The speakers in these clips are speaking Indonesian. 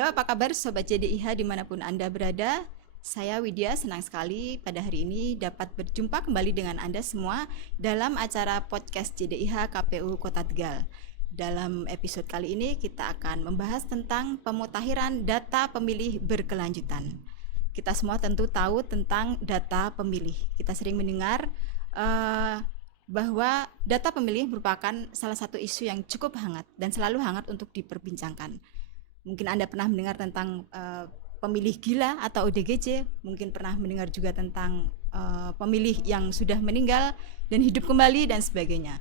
Halo, apa kabar Sobat JDIH dimanapun Anda berada? Saya Widya, senang sekali pada hari ini dapat berjumpa kembali dengan Anda semua dalam acara podcast JDIH KPU Kota Tegal. Dalam episode kali ini kita akan membahas tentang pemutahiran data pemilih berkelanjutan. Kita semua tentu tahu tentang data pemilih. Kita sering mendengar bahwa data pemilih merupakan salah satu isu yang cukup hangat dan selalu hangat untuk diperbincangkan. Mungkin Anda pernah mendengar tentang pemilih gila atau ODGJ, mungkin pernah mendengar juga tentang pemilih yang sudah meninggal dan hidup kembali dan sebagainya.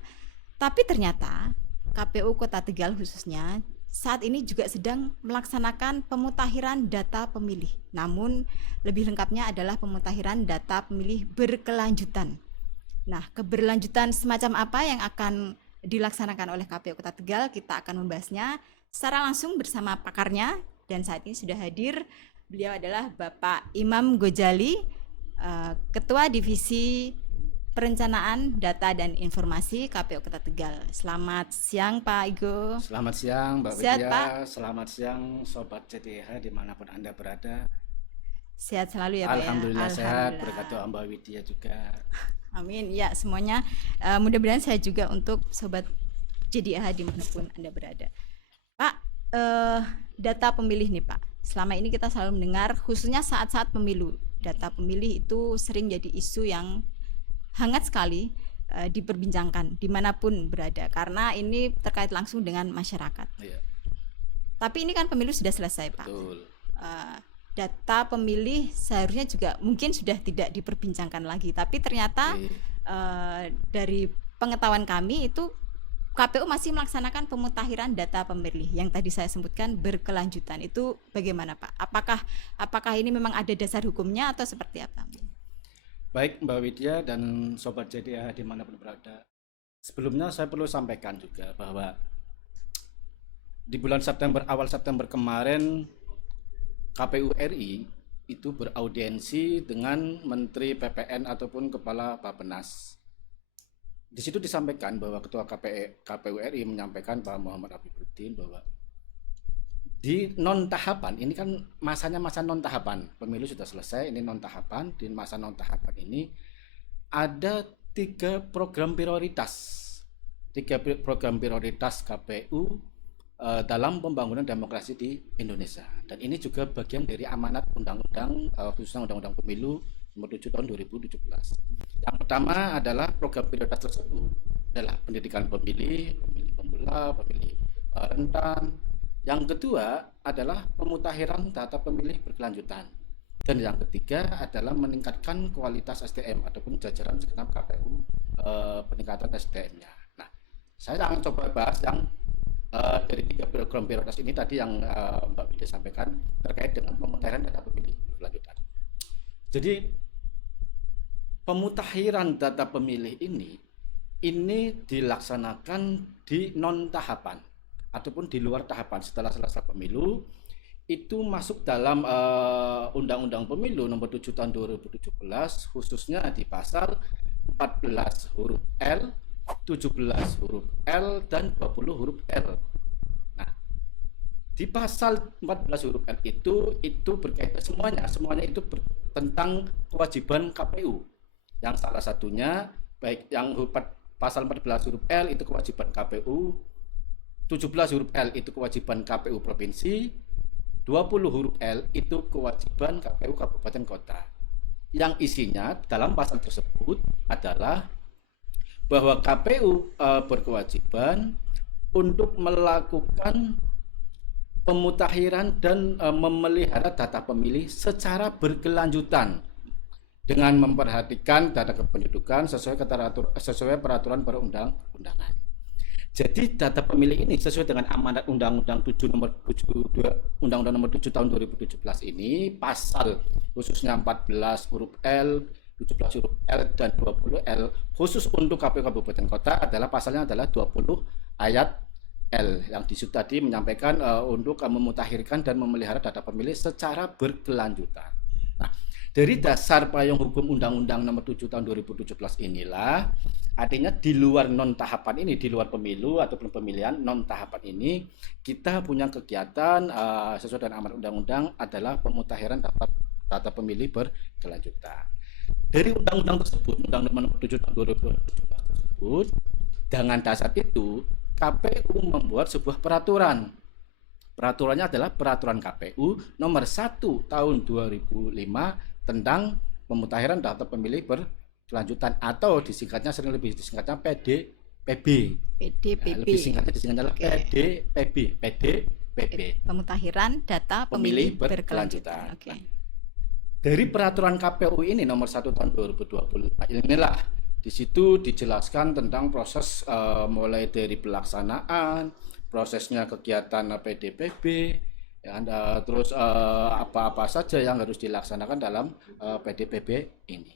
Tapi ternyata KPU Kota Tegal khususnya saat ini juga sedang melaksanakan pemutahiran data pemilih. Namun lebih lengkapnya adalah pemutahiran data pemilih berkelanjutan. Nah, keberlanjutan semacam apa yang akan dilaksanakan oleh KPU Kota Tegal, kita akan membahasnya secara langsung bersama pakarnya, dan saat ini sudah hadir. Beliau adalah Bapak Imam Gojali, Ketua Divisi Perencanaan Data dan Informasi KPU Kota Tegal. Selamat siang Pak Igo. Selamat siang Mbak Sehat, Widya, Pak? Selamat siang Sobat JDIH dimanapun Anda berada. Sehat selalu ya Pak. Alhamdulillah sehat, berkat doa Mbak Widya juga. Amin, ya semuanya. Mudah-mudahan saya juga untuk Sobat JDIH dimanapun Anda berada. Pak, data pemilih nih Pak, selama ini kita selalu mendengar khususnya saat-saat pemilu, data pemilih itu sering jadi isu yang hangat sekali diperbincangkan dimanapun berada, karena ini terkait langsung dengan masyarakat. Iya. Tapi ini kan pemilu sudah selesai Pak. Betul. Data pemilih seharusnya juga mungkin sudah tidak diperbincangkan lagi, tapi ternyata dari pengetahuan kami itu KPU masih melaksanakan pemutahiran data pemilih yang tadi saya sebutkan berkelanjutan. Itu bagaimana Pak? Apakah ini memang ada dasar hukumnya atau seperti apa? Baik Mbak Widya dan Sobat JDIH dimanapun berada. Sebelumnya saya perlu sampaikan juga bahwa di bulan September, awal September kemarin, KPU RI itu beraudiensi dengan Menteri PPN ataupun Kepala Bappenas. Di situ disampaikan bahwa Ketua KPU RI menyampaikan Pak Muhammad Abibuddin bahwa di non tahapan, ini kan masanya masa non tahapan, pemilu sudah selesai, ini non tahapan. Di masa non tahapan ini ada 3 program prioritas KPU dalam pembangunan demokrasi di Indonesia, dan ini juga bagian dari amanat undang-undang, khususnya undang-undang pemilu nomor 7 tahun 2017. Yang pertama adalah program prioritas tersebut adalah pendidikan pemilih pemula, pemilih rentan. Yang kedua adalah pemutakhiran data pemilih berkelanjutan. Dan yang ketiga adalah meningkatkan kualitas SDM ataupun jajaran segenap KPU, peningkatan SDM-nya. Nah, saya akan coba bahas yang dari 3 program prioritas ini tadi yang Mbak Widya sampaikan terkait dengan pemutakhiran data pemilih berkelanjutan. Jadi pemutakhiran data pemilih ini dilaksanakan di non tahapan ataupun di luar tahapan setelah selesai pemilu. Itu masuk dalam Undang-Undang Pemilu nomor 7 tahun 2017, khususnya di pasal 14 huruf L, 17 huruf L, dan 20 huruf L. Nah, di pasal 14 huruf L itu berkaitan semuanya itu tentang kewajiban KPU. Yang salah satunya baik yang pasal 14 huruf L itu kewajiban KPU, 17 huruf L itu kewajiban KPU provinsi, 20 huruf L itu kewajiban KPU kabupaten kota. Yang isinya dalam pasal tersebut adalah bahwa KPU berkewajiban untuk melakukan pemutakhiran dan memelihara data pemilih secara berkelanjutan dengan memperhatikan data kependudukan sesuai peraturan perundang-undangan. Jadi data pemilih ini sesuai dengan amanat Undang-Undang 7 nomor 72 Undang-Undang nomor 7 tahun 2017 ini, pasal khususnya 14 huruf L, 17 huruf L, dan 20 L khusus untuk KPU kabupaten kota adalah pasalnya adalah 20 ayat L yang disitu tadi menyampaikan untuk memutakhirkan dan memelihara data pemilih secara berkelanjutan. Nah, Dari dasar payung hukum Undang-Undang Nomor 7 Tahun 2017 inilah, artinya di luar non tahapan ini, di luar pemilu ataupun pemilihan non tahapan ini, kita punya kegiatan sesuai dengan amanat undang-undang adalah pemutakhiran data pemilih berkelanjutan. Dari undang-undang tersebut, Undang-Undang Nomor 7 Tahun 2017 tersebut, dengan dasar itu KPU membuat sebuah peraturan. Peraturannya adalah Peraturan KPU Nomor 1 Tahun 2005 tentang pemutakhiran data pemilih berkelanjutan, atau disingkatnya, sering lebih disingkatnya PDPB. Lebih singkatnya disingkatnya adalah PDPB. Pemutakhiran data pemilih berkelanjutan. Oke. Dari peraturan KPU ini Nomor 1 Tahun 2025 inilah, di situ dijelaskan tentang proses mulai dari pelaksanaan, prosesnya kegiatan PDPB, ya, terus apa-apa saja yang harus dilaksanakan dalam PDPB ini.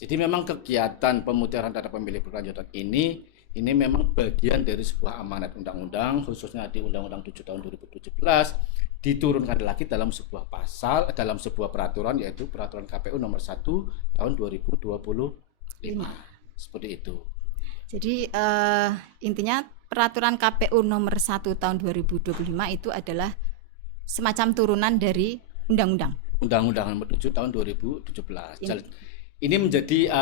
Jadi memang kegiatan pemutakhiran data pemilih berkelanjutan ini memang bagian dari sebuah amanat undang-undang, khususnya di Undang-Undang 7 Tahun 2017, diturunkan lagi dalam sebuah pasal, dalam sebuah peraturan, yaitu Peraturan KPU Nomor 1 Tahun 2025. Seperti itu. Jadi intinya Peraturan KPU Nomor 1 Tahun 2025 itu adalah semacam turunan dari undang-undang. Undang-Undang Nomor 7 Tahun 2017. Ini menjadi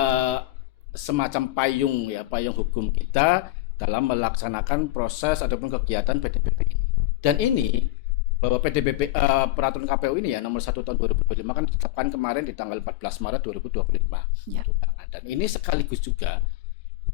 semacam payung hukum kita dalam melaksanakan proses ataupun kegiatan PDPB ini. Dan ini bahwa PDPB peraturan KPU ini Nomor 1 Tahun 2025 kan ditetapkan kemarin di tanggal 14 Maret 2025. Ya. Dan ini sekaligus juga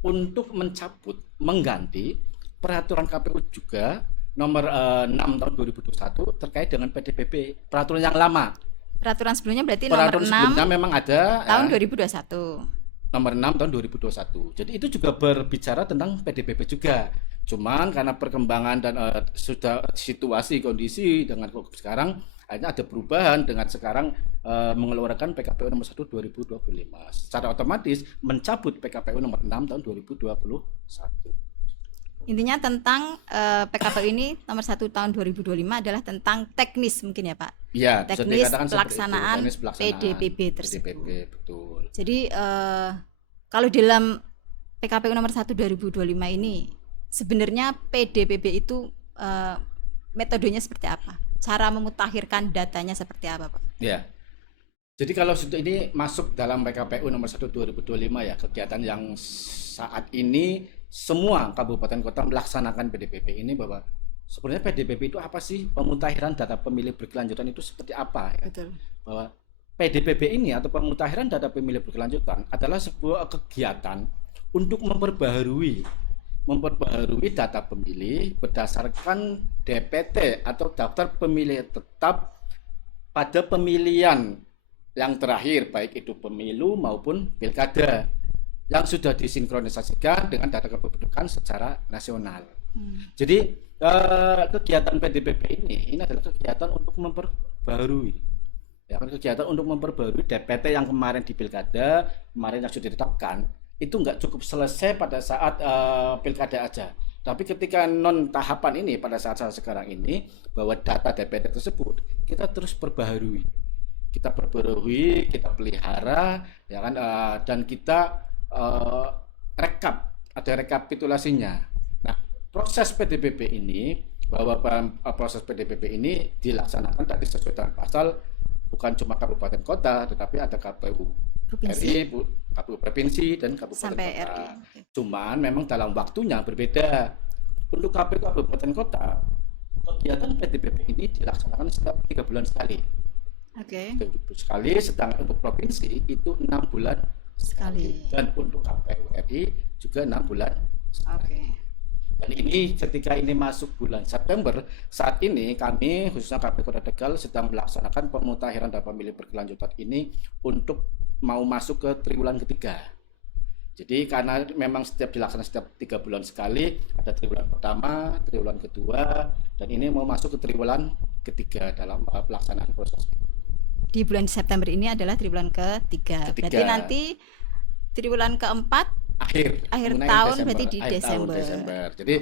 untuk mencabut, mengganti peraturan KPU juga Nomor 6 Tahun 2021 terkait dengan PDPB, peraturan yang lama. Peraturan sebelumnya berarti peraturan Nomor 6 sebelumnya memang ada tahun 2021. Nomor 6 Tahun 2021. Jadi itu juga berbicara tentang PDPB juga. Cuman karena perkembangan dan sudah situasi kondisi dengan sekarang, akhirnya ada perubahan dengan sekarang mengeluarkan PKPU Nomor 1 2025. Secara otomatis mencabut PKPU Nomor 6 Tahun 2021. Intinya tentang PKPU ini Nomor 1 Tahun 2025 adalah tentang teknis mungkin ya Pak? Iya, teknis pelaksanaan PDPB tersebut. PDPB, betul. Jadi kalau dalam PKPU Nomor 1 2025 ini sebenarnya PDPB itu metodenya seperti apa? Cara memutakhirkan datanya seperti apa Pak? Ya. Jadi kalau ini masuk dalam PKPU Nomor 1 2025 ya, kegiatan yang saat ini semua kabupaten kota melaksanakan PDPB ini, bahwa sebenarnya PDPB itu apa sih? Pemutakhiran data pemilih berkelanjutan itu seperti apa ya? Betul. Bahwa PDPB ini atau pemutakhiran data pemilih berkelanjutan adalah sebuah kegiatan untuk memperbaharui data pemilih berdasarkan DPT atau daftar pemilih tetap pada pemilihan yang terakhir, baik itu pemilu maupun pilkada, yang sudah disinkronisasikan dengan data kependudukan secara nasional. Jadi kegiatan PDPB ini adalah kegiatan untuk memperbarui, ya kan, kegiatan untuk memperbarui DPT yang kemarin di pilkada kemarin yang sudah ditetapkan itu nggak cukup selesai pada saat pilkada aja, tapi ketika non tahapan ini pada saat sekarang ini, bahwa data DPT tersebut kita terus perbaharui, kita kita pelihara, ya kan, dan kita ada rekapitulasinya. Nah, proses PDPB ini, bahwa proses PDPB ini dilaksanakan tadi sesuai dengan pasal, bukan cuma kabupaten kota, tetapi ada KPU RI, KPU provinsi, dan kabupaten sampai kota. RI. Cuman memang dalam waktunya berbeda. Untuk KPU kabupaten kota, kegiatan PDPB ini dilaksanakan setiap 3 bulan sekali. Oke. Sekali, sedangkan untuk provinsi itu 6 bulan sekali, dan untuk KPU RI juga 6 bulan sekali. Dan ini ketika ini masuk bulan September, saat ini kami khususnya KPU Kota Tegal sedang melaksanakan pemutakhiran data pemilih berkelanjutan ini untuk mau masuk ke triwulan ketiga. Jadi karena memang dilaksanakan setiap 3 bulan sekali, ada triwulan pertama, triwulan kedua, dan ini mau masuk ke triwulan ketiga dalam pelaksanaan proses. Di bulan September ini adalah triwulan ketiga. Berarti nanti triwulan keempat akhir tahun Desember, berarti di Desember. Jadi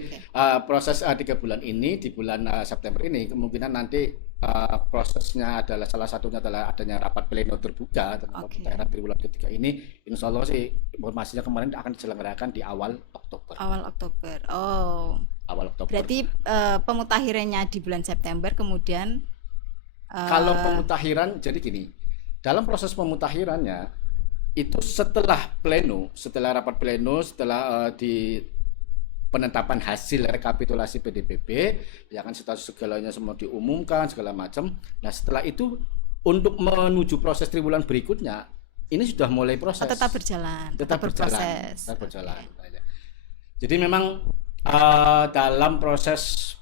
proses 3 bulan ini di bulan September ini kemungkinan nanti prosesnya adalah salah satunya adalah adanya rapat pleno terbuka tentang Oke. pemutahiran triwulan ketiga ini. Insya Allah sih informasinya kemarin akan diselenggarakan di awal Oktober. Awal Oktober. Oh, Awal Oktober. berarti pemutahirannya di bulan September, kemudian Kalau pemutahiran jadi gini, dalam proses pemutahirannya itu setelah pleno, setelah rapat pleno, setelah di penetapan hasil rekapitulasi PDPP, ya kan status segalanya semua diumumkan segala macam. Nah setelah itu untuk menuju proses triwulan berikutnya, ini sudah mulai proses. tetap berjalan, Tetap berjalan, berproses. tetap berjalan. Oke. Jadi memang dalam proses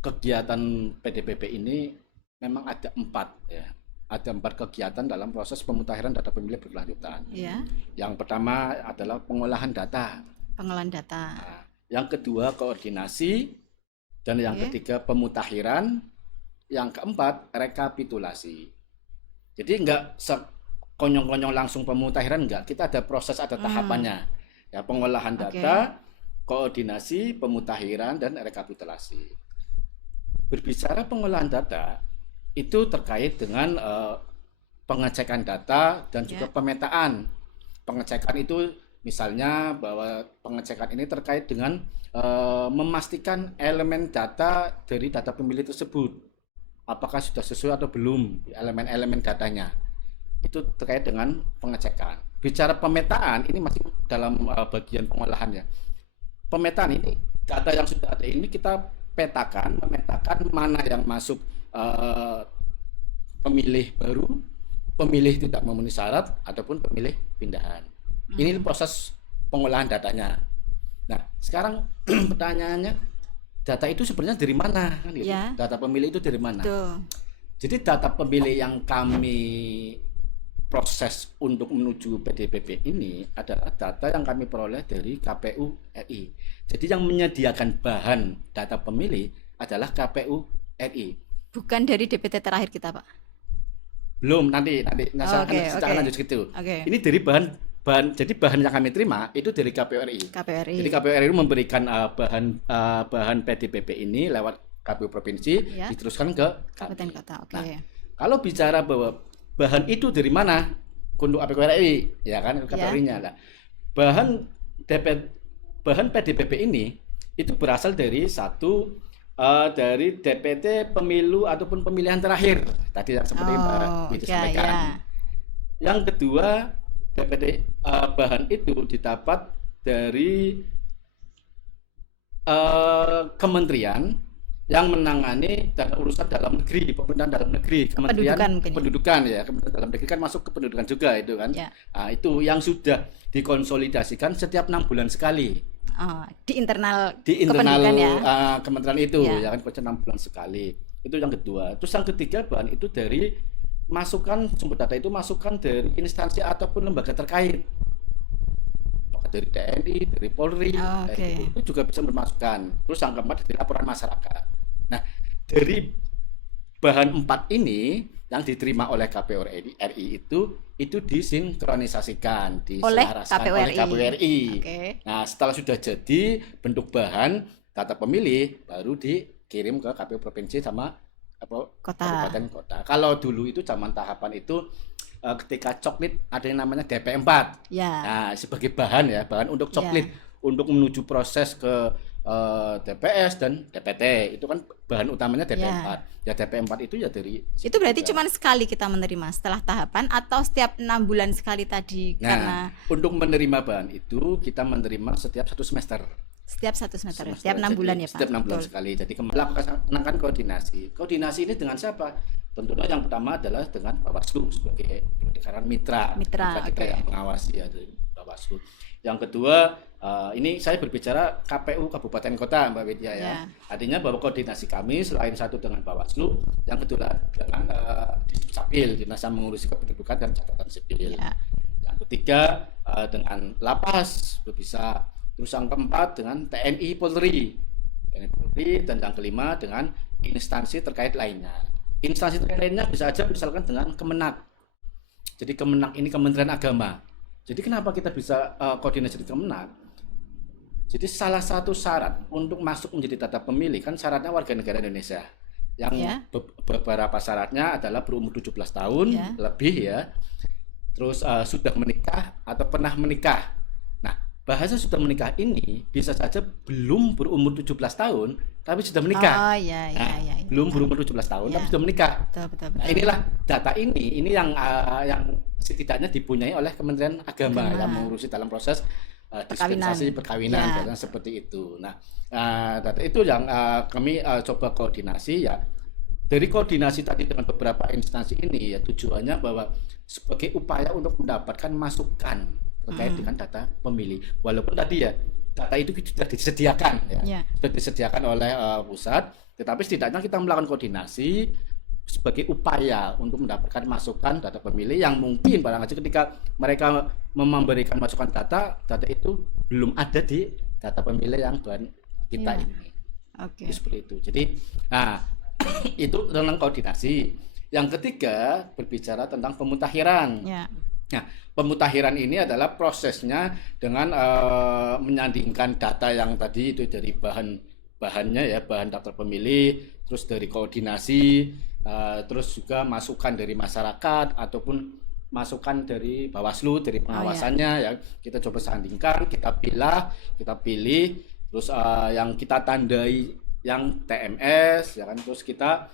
kegiatan PDPP ini memang ada 4 ya. Ada 4 kegiatan dalam proses pemutahiran data pemilih berkelanjutan. Ya, Yang pertama adalah pengolahan data. pengolahan data. Nah, yang kedua koordinasi, dan yang Oke. ketiga pemutahiran, yang keempat rekapitulasi. Jadi enggak sekonyong-konyong langsung pemutahiran, enggak. Kita ada proses, ada tahapannya. Ya, pengolahan Oke. data, koordinasi, pemutahiran, dan rekapitulasi. Berbicara pengolahan data, itu terkait dengan pengecekan data dan juga Ya. pemetaan. Pengecekan itu misalnya bahwa pengecekan ini terkait dengan memastikan elemen data dari data pemilih tersebut apakah sudah sesuai atau belum elemen-elemen datanya. Itu terkait dengan pengecekan. Bicara pemetaan ini masih dalam bagian pengolahan ya. Pemetaan ini data yang sudah ada ini kita memetakan mana yang masuk pemilih baru, pemilih tidak memenuhi syarat ataupun pemilih pindahan. Ini proses pengolahan datanya. Nah, sekarang pertanyaannya, data itu sebenarnya dari mana? Kan gitu. Ya. Data pemilih itu dari mana? Tuh. Jadi data pemilih yang kami proses untuk menuju PDPP ini adalah data yang kami peroleh dari KPU RI. Jadi yang menyediakan bahan data pemilih adalah KPU RI. Bukan dari DPT terakhir kita, Pak. Belum, nanti saya Oke, akan oke. lanjut gitu. Oke. Ini dari bahan jadi bahan yang kami terima itu dari KPU RI. KPRI. Jadi KPU RI memberikan bahan PDPP ini lewat KPU provinsi Ya. diteruskan ke Kabupaten kami. kota. Oke. Nah, kalau bicara bahwa bahan itu dari mana? Untuk KPU RI, ya kan KPU RI-nya lah. Bahan PDPP ini itu berasal dari dari DPT pemilu ataupun pemilihan terakhir. Tadi yang seperti Mbak Widi sampaikan. Ya. Yang kedua, DPT bahan itu didapat dari kementerian yang menangani urusan dalam negeri, pemerintahan dalam negeri, Kementerian Pendudukan mungkin ya. Pendudukan ya, Kementerian dalam negeri kan masuk ke pendudukan juga itu kan. Ya. Nah, itu yang sudah dikonsolidasikan setiap 6 bulan sekali Oh, di internal di internal kependudukan ya. kementerian itu Ya. ya kan 6 bulan sekali. Itu yang kedua. Terus yang ketiga bahan itu dari masukan sumber data itu masukan dari instansi ataupun lembaga terkait. Apakah dari TNI, dari Polri, Oh, oke. itu juga bisa bermasukan. Terus yang keempat dari laporan masyarakat. Nah, dari bahan 4 ini yang diterima oleh KPU RI itu disinkronisasikan, diselaraskan KPU oleh RI. KPU RI. Oke. Nah, setelah sudah jadi bentuk bahan data pemilih baru dikirim ke KPU provinsi sama Kota. kabupaten kota. Kalau dulu itu zaman tahapan itu ketika coklit ada yang namanya DP4. Ya. Nah, sebagai bahan ya, bahan untuk coklit untuk menuju proses ke TPS dan DPT. Itu kan bahan utamanya DP4. Ya DP4 itu ya dari Itu berarti cuma sekali kita menerima setelah tahapan atau setiap 6 bulan sekali tadi karena untuk menerima bahan itu kita menerima setiap 1 semester. setiap 1 semester, setiap 6 bulan ya, Pak. Setiap 6 bulan Betul. sekali. Jadi melakukan koordinasi. Koordinasi ini dengan siapa? Tentunya yang pertama adalah dengan Bawaslu sebagai lingkaran mitra kita oke. yang mengawasi ya dari Bawaslu. Yang kedua, ini saya berbicara KPU Kabupaten Kota, Mbak Widya ya. Ya. Artinya bahwa koordinasi kami selain satu dengan Bawaslu, yang kedua dengan Dukcapil, Dinas yang mengurusi kependudukan dan catatan sipil. Ya. Yang ketiga dengan Lapas bisa. Terus yang keempat dengan TNI Polri. Dan yang kelima dengan instansi terkait lainnya. Instansi terkait lainnya bisa aja misalkan dengan Kemenak. Jadi Kemenak ini Kementerian Agama. Jadi kenapa kita bisa koordinasi di Kemenak? Jadi salah satu syarat untuk masuk menjadi data pemilih kan syaratnya warga negara Indonesia. yang Ya. beberapa syaratnya adalah berumur 17 tahun Ya. lebih ya. Terus sudah menikah atau pernah menikah. Nah, bahasa sudah menikah ini bisa saja belum berumur 17 tahun tapi sudah menikah. Oh ya Nah, ya ya. belum berumur 17 tahun tapi Ya. sudah menikah. Betul betul Nah, betul. inilah data ini yang setidaknya dipunyai oleh Kementerian Agama Agama. yang mengurusi dalam proses Perkawinan. dispensasi perkawinan Ya. dan seperti itu. Nah, data itu yang kami coba koordinasi ya. Dari koordinasi tadi dengan beberapa instansi ini ya tujuannya bahwa sebagai upaya untuk mendapatkan masukan terkait dengan data pemilih. Walaupun tadi ya data itu sudah disediakan ya, Ya. sudah disediakan oleh pusat, tetapi setidaknya kita melakukan koordinasi sebagai upaya untuk mendapatkan masukan data pemilih yang mungkin barangkali ketika mereka memberikan masukan data itu belum ada di data pemilih yang bahan kita Ya. ini. Oke. Seperti itu. Jadi, nah itu tentang koordinasi. Yang ketiga berbicara tentang pemutakhiran. Ya. Nah, pemutakhiran ini adalah prosesnya dengan menyandingkan data yang tadi itu dari bahannya ya, bahan daftar pemilih, terus dari koordinasi, terus juga masukan dari masyarakat ataupun masukan dari Bawaslu, dari pengawasannya ya. Kita coba sandingkan, kita pilih, terus yang kita tandai yang TMS ya kan, terus kita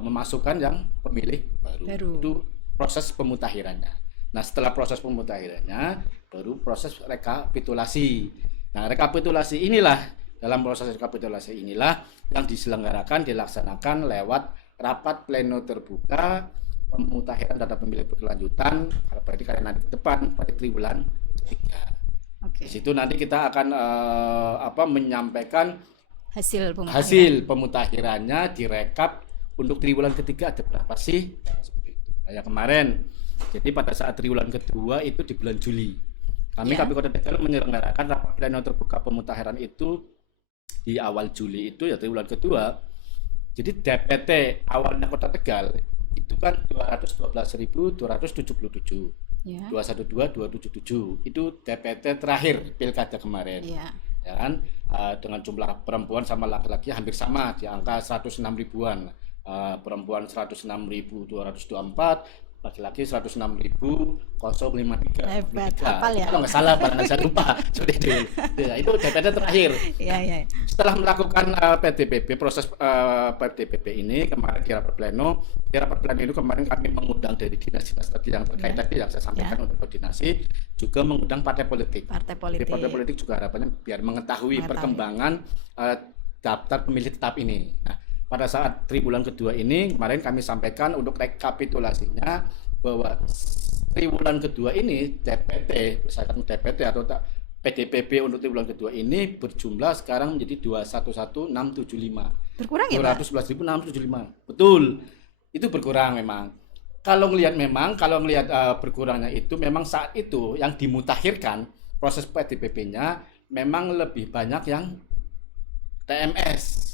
memasukkan yang pemilih baru. Itu proses pemutakhirannya. Nah, setelah proses pemutakhirannya baru proses rekapitulasi. Nah, dalam proses rekapitulasi inilah yang dilaksanakan lewat rapat pleno terbuka pemutakhiran data pemilih berkelanjutan, berarti kalian nanti ke depan pada triwulan 3. Oke. Di situ nanti kita akan menyampaikan Hasil pemutakhirannya direkap untuk triwulan ketiga ada berapa sih? Seperti itu. Kayak kemarin. Jadi pada saat triwulan kedua itu di bulan Juli. Kami KPU Kota Tegal menyelenggarakan rapat pleno terbuka pemutakhiran itu di awal Juli itu ya triwulan kedua. Jadi DPT awalnya Kota Tegal itu kan 212.277. Ya. 212.277 itu DPT terakhir pilkada kemarin. Ya. Ya kan, dengan jumlah perempuan sama laki-laki hampir sama di angka 106 ribuan, perempuan 106.224, laki-laki 106.053. Hebat, hafal ya. Kalau nggak salah, barangkali saya lupa. Seperti itu. Ya, itu DPT terakhir. Ya, ya. Setelah melakukan proses PDPP ini kemarin di rapat pleno itu kemarin kami mengundang dari dinas-dinas tadi yang terkait tadi yang saya sampaikan untuk koordinasi, juga mengundang partai politik. Partai politik. Di partai politik juga harapannya biar mengetahui perkembangan daftar pemilih tetap ini. Nah, pada saat triwulan kedua ini kemarin kami sampaikan untuk rekapitulasinya bahwa triwulan kedua ini DPT, misalkan DPT atau PDPP untuk triwulan kedua ini berjumlah sekarang menjadi 211.675. Berkurang ya, Pak? 211.675. Betul. Itu berkurang memang. Kalau ngelihat berkurangnya itu memang saat itu yang dimutakhirkan proses PDPP-nya memang lebih banyak yang TMS.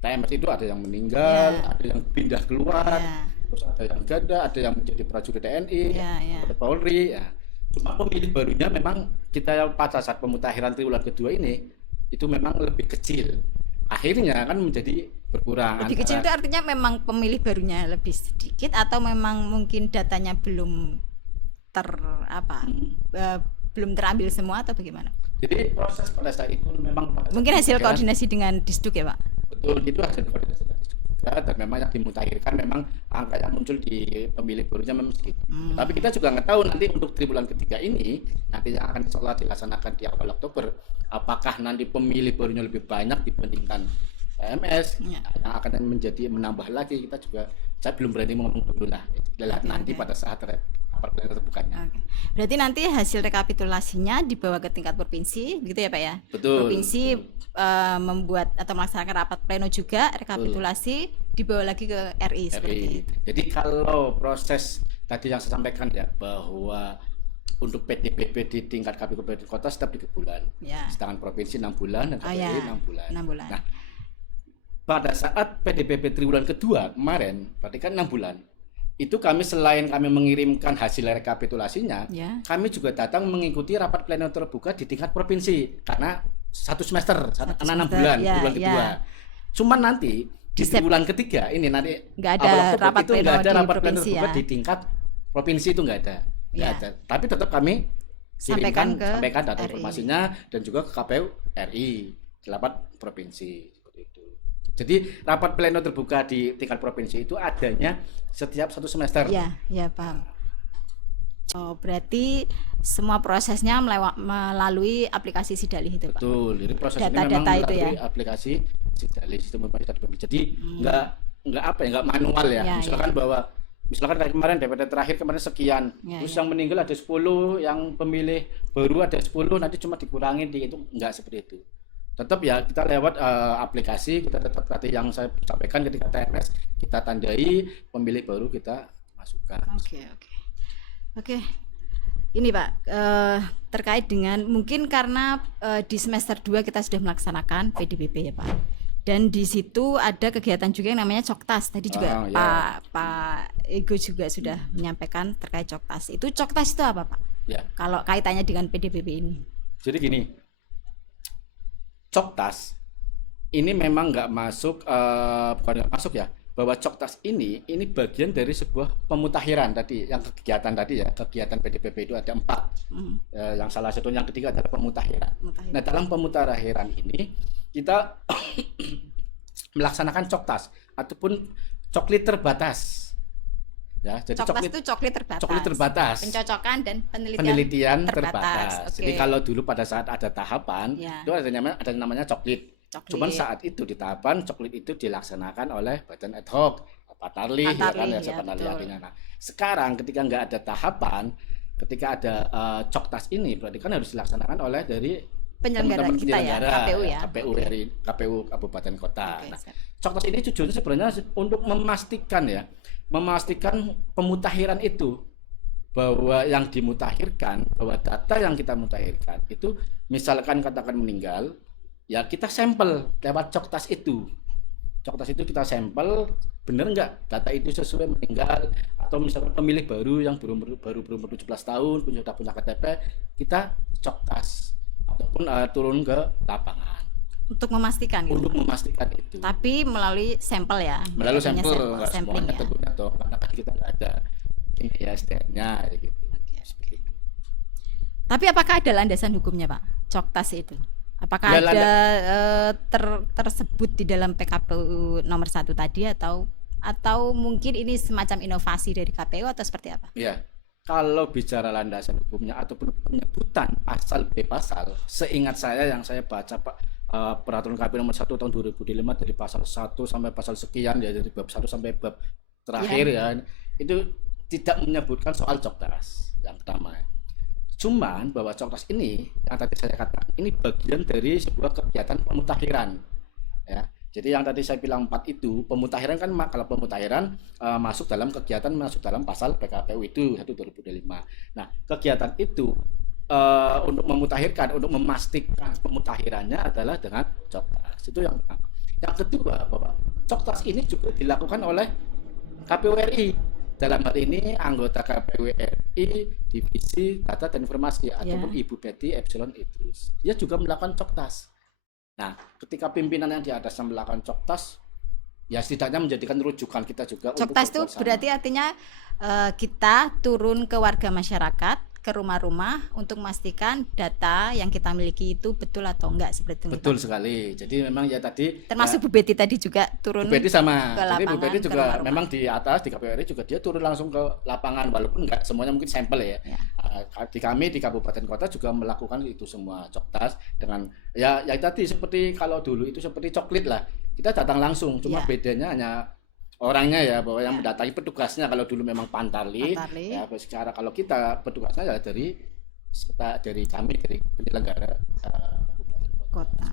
TMS itu ada yang meninggal, ada yang pindah keluar, terus ada yang ganda, ada yang menjadi prajurit TNI, ada Polri. Ya. Cuma pemilih barunya memang kita pada saat pemutakhiran triwulan kedua ini itu memang lebih kecil. Akhirnya kan menjadi berkurang. Lebih kecil itu artinya memang pemilih barunya lebih sedikit atau memang mungkin datanya belum belum terambil semua atau bagaimana? Jadi proses pada saat itu memang mungkin hasil koordinasi dengan Disduk ya, Pak? Betul, itu hasil koordinasi dengan Disduk juga, dan memang yang dimutakhirkan memang angka yang muncul di pemilih barunya memang sedikit. Tapi kita juga nggak tahu nanti untuk triwulan ketiga ini nanti yang akan insya Allah dilaksanakan di awal Oktober, apakah nanti pemilih barunya lebih banyak dibandingkan PMS yang akan menambah lagi. Kita juga saya belum berani ngomong dulu lah. Lihat nanti pada saat pleno terbukanya. Berarti nanti hasil rekapitulasinya dibawa ke tingkat provinsi, gitu ya Pak ya? Betul. Provinsi membuat atau melaksanakan rapat pleno juga, rekapitulasi dibawa lagi ke RI seperti itu. Jadi kalau proses tadi yang saya sampaikan ya bahwa untuk PDPP di tingkat KPU Kabupaten Kota setiap 3 bulan, sedangkan provinsi 6 bulan dan KPU 6 bulan. 6 bulan. Nah, pada saat PDPP triwulan kedua kemarin, berarti kan 6 bulan. Itu kami selain kami mengirimkan hasil rekapitulasinya, kami juga datang mengikuti rapat pleno terbuka di tingkat provinsi karena 1 semester, 6 bulan, triwulan kedua. Cuman nanti di Sep- bulan ketiga ini nanti nggak ada awal Oktober rapat itu nggak pleno ada di rapat pleno provinsi terbuka ya. di tingkat provinsi, itu nggak ada. Nggak Ya. ada. Tapi tetap kami Sampaikan ke sampaikan data RI. informasinya dan juga ke KPU RI di rapat provinsi seperti itu. Jadi rapat pleno terbuka di tingkat provinsi itu adanya setiap 1 semester. Ya, ya paham. Oh, berarti semua prosesnya melalui aplikasi Sidalih itu, Pak. Betul. Jadi proses ini Data-data memang itu melalui ya. aplikasi Sidalih, sistem informasi data pemilih. Jadi nggak apa ya, nggak manual ya. Ya, Misalkan kayak kemarin DPT terakhir kemarin sekian, Ya, terus ya. yang meninggal ada 10, yang pemilih baru ada 10, nanti cuma dikurangin di itu, nggak seperti itu. Tetap ya kita lewat aplikasi, kita tetap tadi yang saya sampaikan ketika TPS kita tandai, pemilih baru kita masukkan. Oke, oke. Oke. Ini Pak, terkait dengan mungkin karena di semester 2 kita sudah melaksanakan PDBP ya Pak. Dan di situ ada kegiatan juga yang namanya Coktas. Tadi juga Ya. Pak Ego juga sudah menyampaikan terkait Coktas. Itu Coktas itu apa Pak? Ya. Kalau kaitannya dengan PDBP ini. Jadi gini, Coktas ini memang nggak masuk, bukan nggak masuk ya, bahwa Coktas ini bagian dari sebuah pemutakhiran tadi, yang kegiatan tadi ya, kegiatan PDBP itu ada 4. Yang salah satu, yang ketiga adalah pemutakhiran. Nah, dalam pemutakhiran ini kita melaksanakan Coktas ataupun coklit terbatas. Ya, jadi Coktas itu coklit terbatas. Coklit terbatas. Pencocokan dan Penelitian terbatas. Oke. Jadi kalau dulu pada saat ada tahapan, Ya. itu ada namanya coklit. Coklit. Cuman saat itu di tahapan coklit itu dilaksanakan oleh badan ad hoc, Patarlih, ya kan, Patarlih, ya, ya, Patarlih betul. artinya. Nah, sekarang ketika nggak ada tahapan, ketika ada Coktas ini berarti kan harus dilaksanakan oleh dari Penyelenggara teman-teman kita ya, penyelenggara, KPU ya. KPU dari KPU kabupaten kota. Oke, Nah, siap. Coktas ini tujuannya sebenarnya untuk memastikan pemutakhiran itu, bahwa yang dimutakhirkan, bahwa data yang kita mutakhirkan itu misalkan katakan meninggal, ya kita sampel lewat Coktas itu. Coktas itu kita sampel, benar nggak data itu sesuai meninggal, atau misalkan pemilih baru yang baru berumur 17 tahun sudah punya KTP, kita Coktas ataupun turun ke lapangan Untuk memastikan gitu. untuk memastikan itu. Tapi melalui sampel ya. Melalui metodenya sampel, nggak sampling semuanya ya. tentunya toh, karena kan kita nggak ada ini ya SDM-nya gitu. Seperti itu. Tapi apakah ada landasan hukumnya Pak? Coktas itu? Apakah Ya, ada tersebut di dalam PKPU nomor 1 tadi atau mungkin ini semacam inovasi dari KPU atau seperti apa? Ya, kalau bicara landasan hukumnya ataupun penyebutan pasal B pasal, seingat saya yang saya baca Pak, peraturan KPU nomor 1 tahun 2005 dari pasal 1 sampai pasal sekian ya, dari bab 1 sampai bab terakhir ya, itu tidak menyebutkan soal Coktas yang pertama. Cuman bahwa Coktas ini yang tadi saya katakan ini bagian dari sebuah kegiatan pemutakhiran ya. Jadi yang tadi saya bilang 4 itu pemutakhiran kan, kalau pemutakhiran masuk dalam kegiatan, masuk dalam pasal PKPU itu 1 2005. Nah, kegiatan itu untuk memutakhirkan, untuk memastikan pemutakhirannya adalah dengan Coktas. Itu yang pertama. Yang kedua, bahwa Coktas ini juga dilakukan oleh KPU RI. Dalam hal ini anggota KPU RI Divisi Data dan Informasi ataupun Ibu Betty Epsilon Idrus. Dia juga melakukan Coktas. Nah, ketika pimpinan yang di atasnya melakukan Coktas, ya setidaknya menjadikan rujukan kita juga. Coktas itu berarti artinya kita turun ke warga masyarakat, ke rumah-rumah untuk memastikan data yang kita miliki itu betul atau enggak, seperti itu. Betul sekali. Jadi memang ya tadi termasuk Bu Betty tadi juga turun Bu Betty sama. ke lapangan. Jadi Bu Betty ke juga rumah-rumah. memang di atas di KPU RI juga dia turun langsung ke lapangan, walaupun enggak semuanya, mungkin sampel ya. Di kami di kabupaten kota juga melakukan itu semua Coktas dengan ya tadi seperti kalau dulu itu seperti coklit lah. Kita datang langsung, cuma bedanya hanya orangnya ya, bahwa yang mendatangi petugasnya. Kalau dulu memang Pantarlih. Ya secara kalau kita petugasnya ya dari kami, dari penyelenggara kota.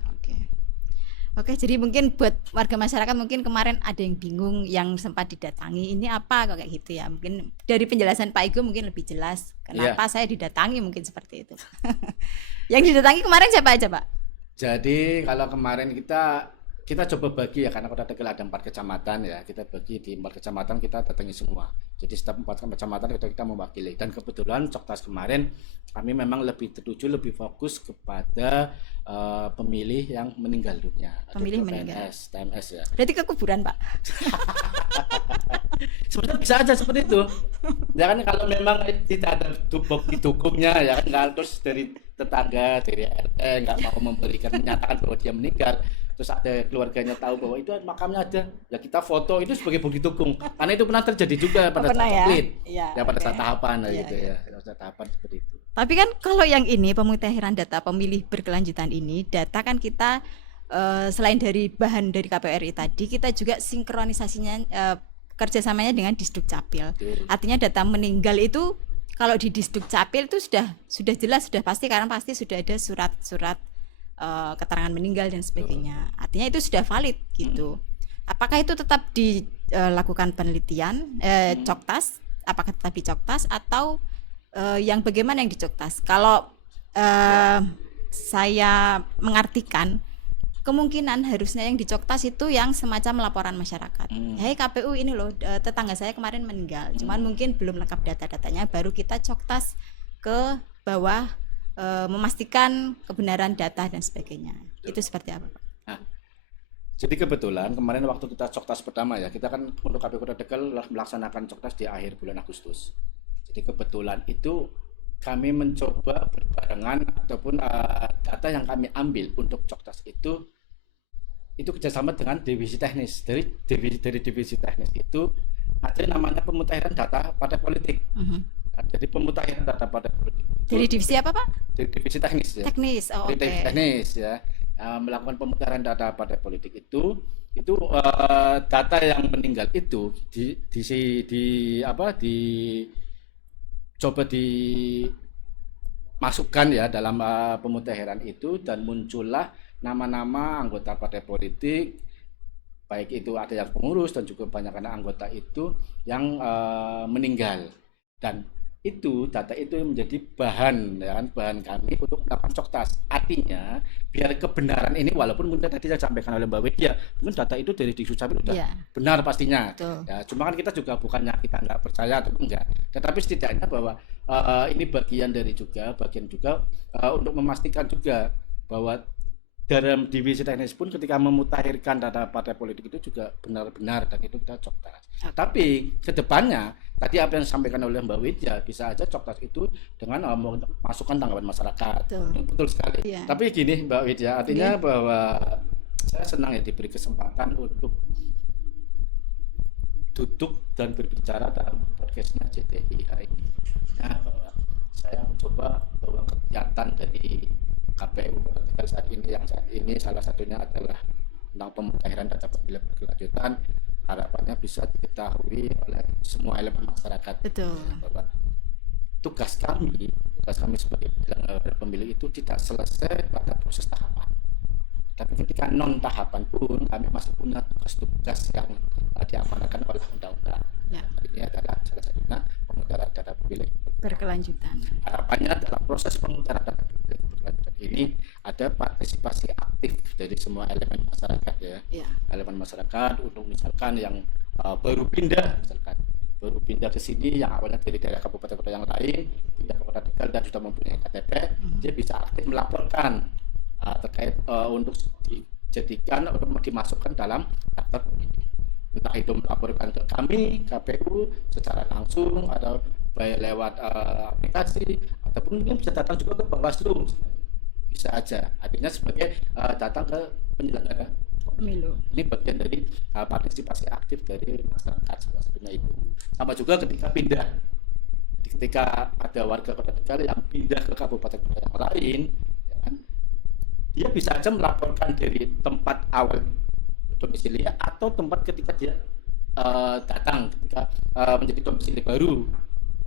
Oke, jadi mungkin buat warga masyarakat mungkin kemarin ada yang bingung, yang sempat didatangi ini apa kok kayak gitu ya. Mungkin dari penjelasan Pak Igo mungkin lebih jelas kenapa saya didatangi, mungkin seperti itu. Yang didatangi kemarin siapa aja Pak? Jadi kalau kemarin kita kita coba bagi ya, karena Kota Tegal ada 4 kecamatan ya, kita bagi di 4 kecamatan, kita datangi semua. Jadi setiap 4 kecamatan kita mewakili. Dan kebetulan Coktas kemarin kami memang lebih tertuju, lebih fokus kepada pemilih yang meninggal dunia. Pemilih meninggal. TMS ya. Berarti ke kuburan, Pak. Sebenarnya bisa aja seperti itu. Ya kan, kalau memang tidak ada dukungnya ya kan, nggak, terus dari tetangga, dari RT nggak mau memberikan, menyatakan bahwa dia meninggal, terus ada keluarganya tahu bahwa itu makamnya ada, ya kita foto itu sebagai bukti dukung, karena itu pernah terjadi juga pada Pernah saat ya? COVID, Iya, ya pada oke. saat tahapan Iya, gitu iya. ya, pada saat tahapan seperti itu. Tapi kan kalau yang ini pemutahiran data pemilih berkelanjutan ini, data kan kita selain dari bahan dari KPU RI tadi, kita juga sinkronisasinya kerjasamanya dengan Disduk Capil. Betul. Artinya data meninggal itu kalau di Disduk Capil itu sudah jelas, sudah pasti, karena pasti sudah ada surat-surat keterangan meninggal dan sebagainya. Artinya itu sudah valid gitu. Apakah itu tetap dilakukan penelitian Coktas? Apakah tetap di Coktas atau yang bagaimana yang di Coktas? Kalau saya mengartikan, kemungkinan harusnya yang di Coktas itu yang semacam laporan masyarakat. Hai KPU, ini loh tetangga saya kemarin meninggal, cuman mungkin belum lengkap data-datanya, baru kita Coktas ke bawah memastikan kebenaran data dan sebagainya. Itu seperti apa, Pak? Nah, jadi kebetulan kemarin waktu kita Coktas pertama ya, kita kan untuk KPU Kota Tegal melaksanakan Coktas di akhir bulan Agustus. Jadi kebetulan itu kami mencoba berbarengan, ataupun data yang kami ambil untuk Coktas itu kerjasama dengan divisi teknis. Dari divisi teknis itu ada yang namanya pemutahiran data partai politik. Nah, jadi pemutahiran data partai politik itu Dari divisi apa, Pak? dari divisi teknis ya. Teknis. Oh, Dari oke. divisi teknis ya. Melakukan pemutahiran data partai politik itu data yang meninggal itu coba dimasukkan ya dalam pemutahiran itu, dan muncullah nama-nama anggota partai politik, baik itu ada yang pengurus dan juga banyak anak anggota itu yang meninggal, dan itu data itu menjadi bahan ya kan, bahan kami untuk melakukan Coktas. Artinya biar kebenaran ini, walaupun mungkin tadi saya sampaikan oleh Mbak Widya, mungkin data itu dari Diksucapil sudah benar pastinya. Betul. Ya, cuma kan kita juga bukannya kita nggak percaya atau enggak, tetapi setidaknya bahwa ini bagian juga untuk memastikan juga bahwa dalam divisi teknis pun ketika memutakhirkan data partai politik itu juga benar-benar, dan itu kita Coktas. Tapi kedepannya tadi apa yang disampaikan oleh Mbak Widya, bisa aja Coktas itu dengan masukan tanggapan masyarakat. Betul sekali. Iya. Tapi gini Mbak Widya, artinya bahwa saya senang ya diberi kesempatan untuk duduk dan berbicara dalam podcastnya JTI ini. Nah, bahwa saya mencoba bahwa kegiatan dari KPU Kota Tegal saat ini salah satunya adalah tentang pemutahiran data pemilih berkelanjutan. Harapannya bisa diketahui oleh semua elemen masyarakat. Betul. Bahwa tugas kami sebagai penyelenggara pemilu itu tidak selesai pada proses tahapan. Tapi ketika non tahapan pun kami masih punya tugas-tugas yang diamanahkan oleh undang-undang. Ya. Ini adalah salah satunya pemutahiran data pemilih Berkelanjutan. Harapannya dalam proses pemutahiran data pemilih berkelanjutan ini ada partisipasi aktif dari semua elemen masyarakat ya. Elemen masyarakat untuk misalkan yang baru pindah ke sini, yang awalnya dari daerah kabupaten kota yang lain, pindah ke Kota Tegal dan sudah mempunyai KTP, dia bisa aktif melaporkan terkait untuk dijadikan atau dimasukkan dalam daftar pemilih. Entah itu melaporkan ke kami KPU secara langsung atau baik lewat aplikasi, ataupun mungkin bisa datang juga ke Bawaslu, bisa aja. Artinya sebagai datang ke penyelenggara pemilu. Ini bagian dari partisipasi aktif dari masyarakat, salah satunya itu. Sama juga ketika ada warga Kota Tegal yang pindah ke kabupaten kota yang lain, ya kan, dia bisa aja melaporkan dari tempat awal domisili atau tempat ketika dia datang ketika menjadi domisili baru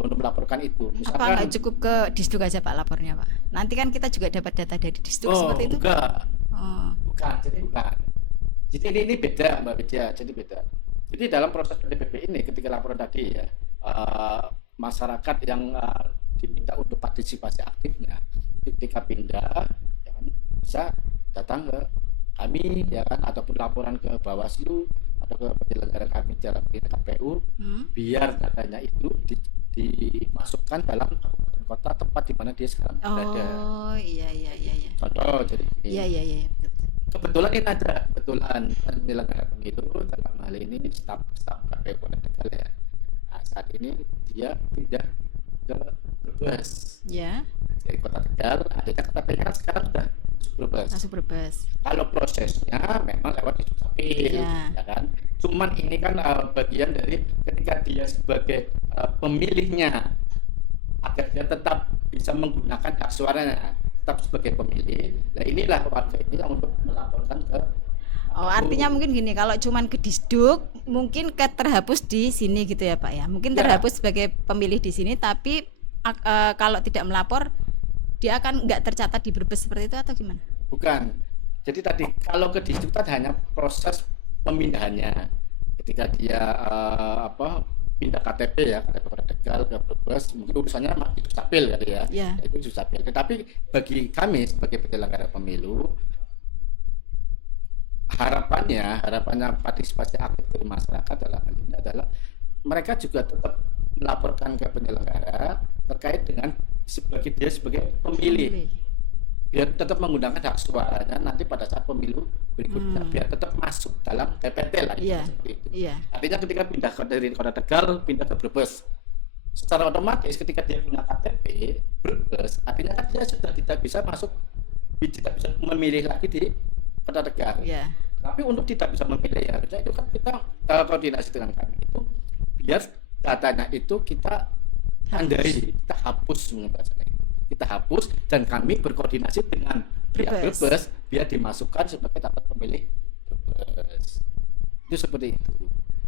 untuk melaporkan itu. Misalkan, apa nggak cukup ke Disduk aja Pak lapornya Pak? Nanti kan kita juga dapat data dari Disduk seperti itu. Bukan. Jadi ini beda Mbak Widya, jadi beda. Jadi dalam proses PDPP ini ketika laporan tadi ya, masyarakat yang diminta untuk partisipasi aktifnya ketika pindah ya, bisa datang ke kami ya kan, ataupun laporan ke Bawaslu atau ke penyelenggara kami dalam KPU, biar datanya itu dimasukkan dalam kabupaten kota tempat di mana dia sekarang berada. Oh, iya iya iya iya. Contoh jadi Iya iya iya, betul. kebetulan ini ada penyelenggara pemilu dalam hal ini staf KPU Kota Tegal ya. Nah, saat ini dia pindah ke Brebes. Ya, Dari Kota Tegal, akhirnya KTP-nya kan sekarang sudah masuk Brebes. masuk Brebes. Kalau prosesnya memang lewat Dukcapil, Ya. ya kan. Cuman ini kan bagian dari ketika dia sebagai pemilihnya, agar dia tetap bisa menggunakan hak suaranya, tetap sebagai pemilih. Nah inilah warga ini yang untuk melaporkan ke Oh, artinya mungkin gini, kalau cuman ke Disduk mungkin terhapus di sini gitu ya Pak ya. Mungkin Ya. terhapus sebagai pemilih di sini, tapi kalau tidak melapor dia akan nggak tercatat di Brebes seperti itu atau gimana? bukan. Jadi tadi kalau ke distrik kan hanya proses pemindahannya. Ketika dia pindah KTP ya, KTP Kota Tegal ke Brebes, mungkin urusannya di Dukcapil kali ya. Ya. Itu Dukcapil. Tetapi bagi kami sebagai penyelenggara pemilu, harapannya partisipasi aktif dari masyarakat dalam hal ini adalah mereka juga tetap melaporkan ke penyelenggara terkait dengan dia sebagai pemilih, biar tetap menggunakan hak suaranya nanti pada saat pemilu berikutnya, biar tetap masuk dalam TPT lah. Iya. Seperti itu. Iya. Artinya ketika pindah dari Kota Tegal pindah ke Brebes, secara otomatis ketika dia punya KTP Brebes, artinya kan dia sudah tidak bisa masuk, tidak bisa memilih lagi di Kota Tegal. Iya. Tapi untuk tidak bisa memilih ya, harusnya itu kan kita koordinasi dengan kami itu, biar datanya itu kita tandai, kita hapus kita hapus, dan kami berkoordinasi dengan pihak Brebes. Brebes biar dimasukkan sebagai daftar pemilih Brebes. Itu seperti itu.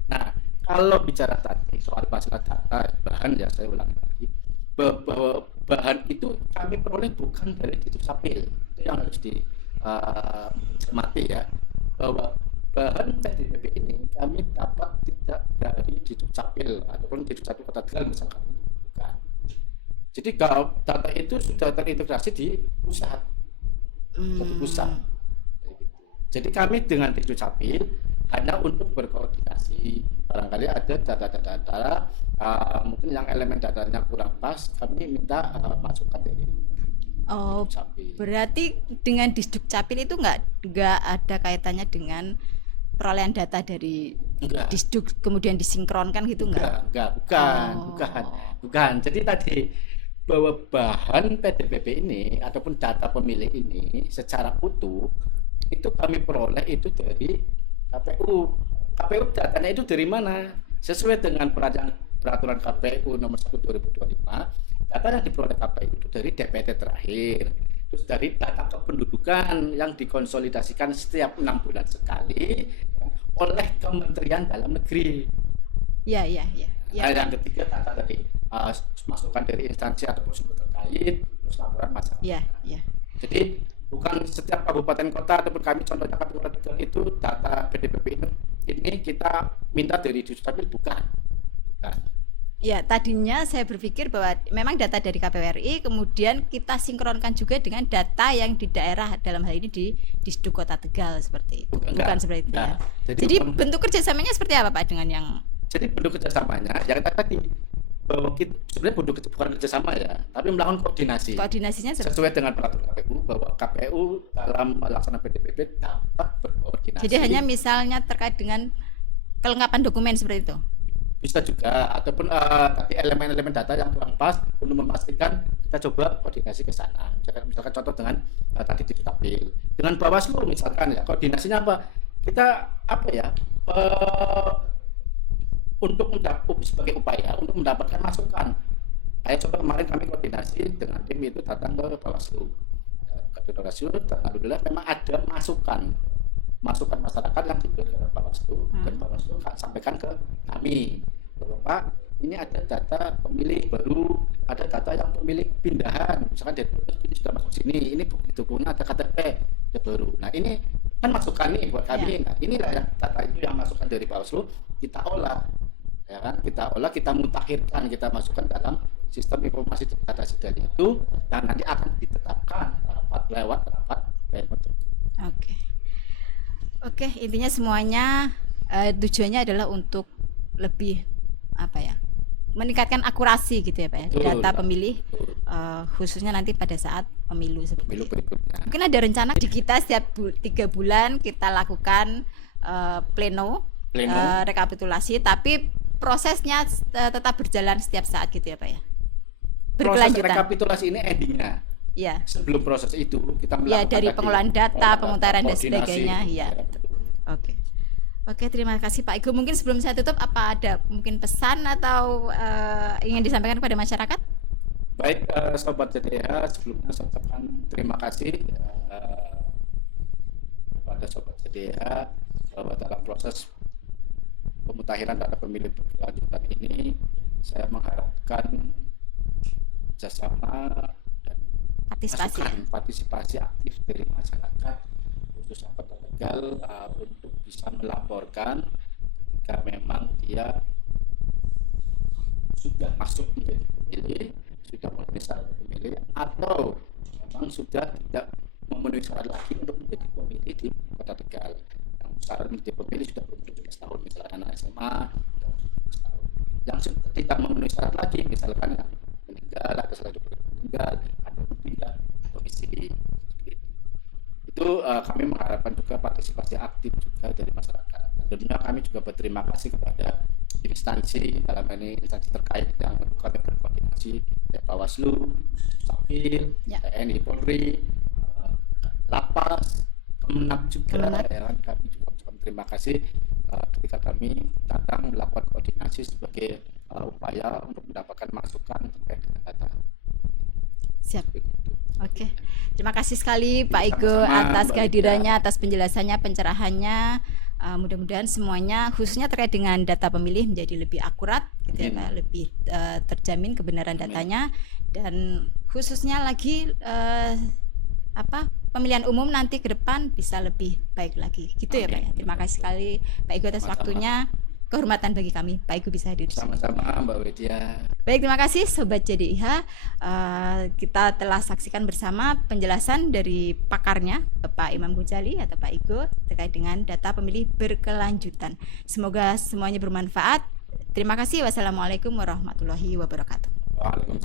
Nah, kalau bicara tadi soal masalah data bahan, ya saya ulangi lagi, bahwa bahan itu kami peroleh bukan dari Dukcapil, itu yang harus dicermati ya, bahwa bahan PDPP ini kami dapat tidak dari Dukcapil ataupun Dukcapil Kota Tegal misalkan, bukan. Jadi kalau data itu sudah terintegrasi di pusat, satu pusat. Jadi kami dengan Dukcapil hanya untuk berkoordinasi. Barangkali ada data-data mungkin yang elemen datanya kurang pas, kami minta masukan dari Oh, Dukcapil. berarti dengan Disdukcapil itu nggak ada kaitannya dengan perolehan data dari Enggak. Disduk kemudian disinkronkan gitu nggak? Bukan. Jadi tadi bahwa bahan PDPP ini ataupun data pemilih ini secara utuh itu kami peroleh itu dari KPU. KPU datanya itu dari mana? Sesuai dengan peraturan KPU nomor 1 2025, data yang diperoleh KPU itu dari DPT terakhir. Terus dari data kependudukan yang dikonsolidasikan setiap 6 bulan sekali oleh Kementerian Dalam Negeri. Iya iya iya. Ya, Yang ketiga data dari masukan dari instansi ataupun sumber terkait, terus laporan masyarakat. iya iya. Jadi bukan setiap kabupaten kota ataupun kami contohnya kabupaten kota itu data PDPP ini kita minta dari Dukcapil, bukan. Ya, tadinya saya berpikir bahwa memang data dari KPU RI kemudian kita sinkronkan juga dengan data yang di daerah, dalam hal ini di Disduk Kota Tegal seperti itu. Bukan seperti itu ya. Jadi bentuk kerjasamanya seperti apa Pak dengan yang? Jadi bentuk kerjasamanya yang tadi bahwa kita sebenarnya bukan kerjasama ya, tapi melakukan koordinasi. Koordinasinya Sesuai dengan peraturan KPU, bahwa KPU dalam melaksanakan PDPP dapat berkoordinasi. Jadi hanya misalnya terkait dengan kelengkapan dokumen seperti itu. Bisa juga, ataupun tadi elemen-elemen data yang kurang pas untuk memastikan, kita coba koordinasi ke sana. Misalkan contoh dengan tadi di Dukcapil, dengan Bawaslu misalkan ya, koordinasinya apa? Kita untuk sebagai upaya untuk mendapatkan masukan. Kayak coba kemarin kami koordinasi dengan tim itu datang ke Bawaslu. Ke Bawaslu, dan alhamdulillah memang ada masukan masyarakat yang diberikan ke Bawaslu, dan Bawaslu sampaikan ke kami bahwa Pak, ini ada data pemilih baru, ada data yang pemilih pindahan, misalkan ini sudah masuk sini, ini bukti dukungan ada KTP baru. Nah ini kan masukan nih buat kami. Nah inilah yang data itu yang masukan dari Bawaslu kita olah, ya kan, kita mutakhirkan, kita masukkan dalam sistem informasi data segala itu, dan nanti akan ditetapkan lewat rapat. Oke. Oke, intinya semuanya tujuannya adalah untuk lebih apa ya? Meningkatkan akurasi gitu ya, Pak ya. Betul, Data Mbak. pemilih Betul. khususnya nanti pada saat pemilu Pemilu seperti itu. berikutnya. Mungkin ada rencana di kita setiap 3 bulan kita lakukan pleno Pleno. rekapitulasi, tapi prosesnya tetap berjalan setiap saat gitu ya, Pak ya. Proses Berkelanjutan. rekapitulasi ini endingnya. Ya. Sebelum proses itu kita Ya, melakukan dari tadi pengolahan data, pengolahan data, pemutaran dan koordinasi. sebagainya. Ya, Ya, betul. betul. Oke. Oke, terima kasih Pak Igo. Mungkin sebelum saya tutup, apa ada mungkin pesan atau ingin disampaikan kepada masyarakat? Baik, Sobat CDH, sebelumnya saya ucapkan terima kasih eh, kepada Sobat CDH bahwa dalam proses pemutahiran data pemilih berkelanjutan ini saya mengharapkan kerjasama dan Partisipasi ya. masukan partisipasi aktif dari masyarakat khususnya Kota Tegal untuk bisa melaporkan jika memang dia sudah masuk menjadi pemilih, sudah memenuhi syarat pemilih, atau memang sudah tidak memenuhi syarat lagi untuk menjadi pemilih di Kota Tegal. Yang syarat menjadi pemilih sudah berumur 17 tahun, misalnya anak SMA, yang tidak memenuhi syarat lagi, misalkan yang meninggal atau setelah meninggal atau pindah domisili. Itu kami mengharapkan juga partisipasi aktif juga dari masyarakat. Tentunya kami juga berterima kasih kepada instansi dalam ini instansi terkait yang kami berkoordinasi ya Bawaslu, Sapil, Ya. TNI, Polri, Lapas, Kemenag juga. Kemenag. Ya, kami juga mengucapkan terima kasih ketika kami datang melakukan koordinasi sebagai upaya untuk mendapatkan masukan terkait dengan data. Siap. Oke. Terima kasih sekali Pak Igo Sama-sama, atas Mbak kehadirannya, Lydia. atas penjelasannya, pencerahannya. Mudah-mudahan semuanya khususnya terkait dengan data pemilih menjadi lebih akurat gitu ya Amin. Pak, lebih terjamin kebenaran Amin. datanya, dan khususnya lagi pemilihan umum nanti ke depan bisa lebih baik lagi gitu ya Pak ya. Amin. Terima kasih sekali Pak Igo atas Sama-sama. waktunya. Kehormatan bagi kami Pak Igo bisa hadir di sini. Sama-sama Mbak Widya. Baik, terima kasih Sobat JDIH. Kita telah saksikan bersama penjelasan dari pakarnya Bapak Imam Ghazali atau Pak Igo terkait dengan data pemilih berkelanjutan. Semoga semuanya bermanfaat. Terima kasih. Wassalamualaikum warahmatullahi wabarakatuh. Waalaikumsalam.